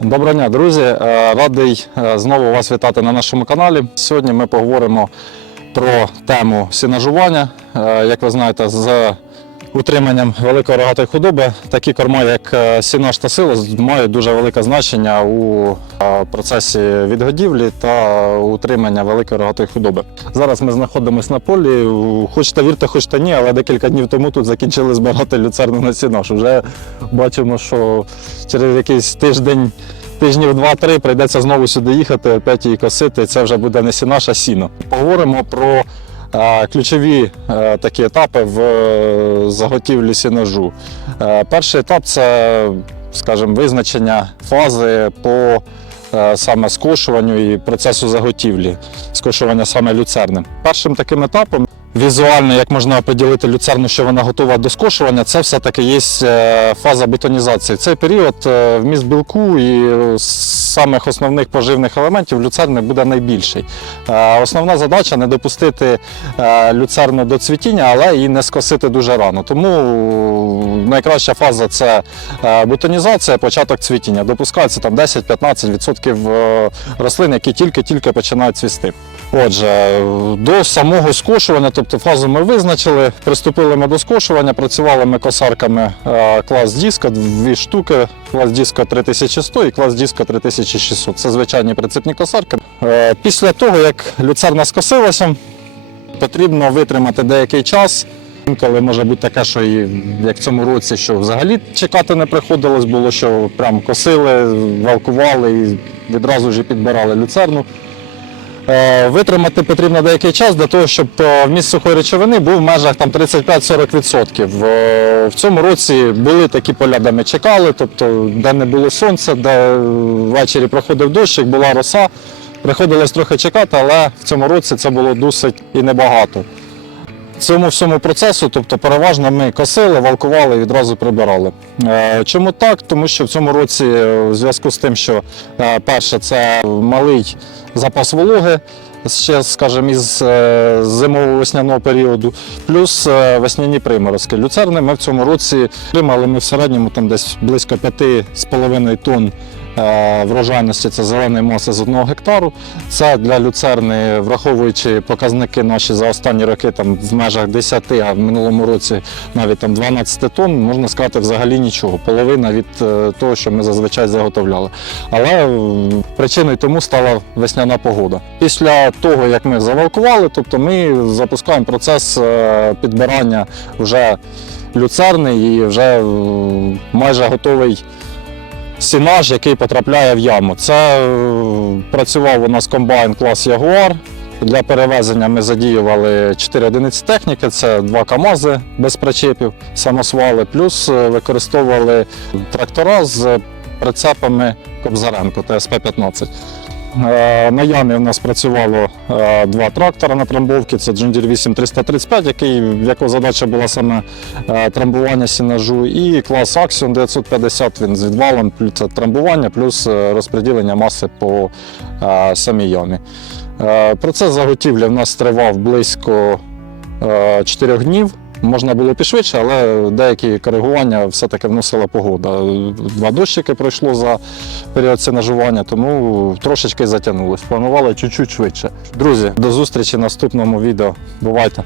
Доброго дня, друзі! Е, Радий е, знову вас вітати на нашому каналі. Сьогодні ми поговоримо про тему сінажування. Е, Як ви знаєте, з утриманням великої рогатої худоби такі корма, як е, сінаж та силос, мають дуже велике значення у е, процесі відгодівлі та утримання великої рогатої худоби. Зараз ми знаходимося на полі. Хочете вірте, хочете ні, але декілька днів тому тут закінчили збирати люцерну на сінаж. Вже бачимо, що через якийсь тиждень. Тижнів два-три прийдеться знову сюди їхати, опять її косити. Це вже буде не сінаш, а сіно. Поговоримо про ключові е, такі етапи в е, заготівлі сінажу. Е, перший етап це, скажімо, визначення фази по саме скошуванню і процесу заготівлі, скошування саме люцерним. Першим таким етапом. Візуально, як можна поділити люцерну, що вона готова до скошування, це все-таки є е, фаза бетонізації. Цей період е, вміст білку і самих основних поживних елементів люцерни буде найбільший. Е, Основна задача не допустити люцерну до цвітіння, але і не скосити дуже рано. Тому найкраща фаза це бетонізація, початок цвітіння. Допускається там 10-15% е, рослин, які тільки-тільки починають цвісти. Отже, до самого скошування, тобто фазу ми визначили, приступили ми до скошування, працювали ми косарками е, клас Діско, дві штуки, клас Діско 3100 і клас Діско 3600. Це звичайні прицепні косарки. Е, Після того, як люцерна скосилася, потрібно витримати деякий час. Інколи може бути таке, що і як в цьому році, що взагалі чекати не приходилось, було, що прям косили, валкували і відразу ж підбирали люцерну. Е, Витримати потрібно деякий час для того, щоб е, вміст сухої речовини був в межах там 35-40%. Е, В цьому році були такі поля, де ми чекали, тобто де не було сонця, де ввечері проходив дощик, була роса. Приходилось трохи чекати, але в цьому році це було досить і небагато. Цьому всьому процесу, тобто переважно ми косили, валкували і відразу прибирали. Е, Чому так? Тому що в цьому році, е, у зв'язку з тим, що е, перше, це малий запас вологи. Ще, скажімо, із е, зимово-весняного періоду, плюс весняні приморозки. Люцерни ми в цьому році отримали ми в середньому там десь близько 5,5 тонн врожайності це зеленої маси з одного гектару. Це для люцерни, враховуючи показники наші за останні роки там в межах 10, а в минулому році навіть там 12 тонн, можна сказати, взагалі нічого. Половина від е, того, що ми зазвичай заготовляли. Але причиною тому стала весняна погода. Після того, як ми завалкували, тобто ми запускаємо процес е, підбирання вже люцерни і вже майже готовий сінаж, який потрапляє в яму. Це е, працював у нас комбайн клас Ягуар. Для перевезення ми задіювали 4 одиниці техніки, це два КАМАЗи без причепів, самосвали, плюс е, використовували трактора з прицепами Кобзаренко ТСП-15. Е, На ямі у нас працювало е, два трактора на трамбовці. Це John Deere 8335, який, в якого задача була саме е, трамбування сінажу, і клас Axion 950, він з відвалом, це трамбування, плюс розподілення маси по самій ямі. Процес заготівлі в нас тривав близько 4 днів. Можна було пішвидше, але деякі коригування все-таки вносила погода. Два дощики пройшло за період сінажування, тому трошечки затягнулось. Планували чуть-чуть швидше. Друзі, до зустрічі в наступному відео. Бувайте!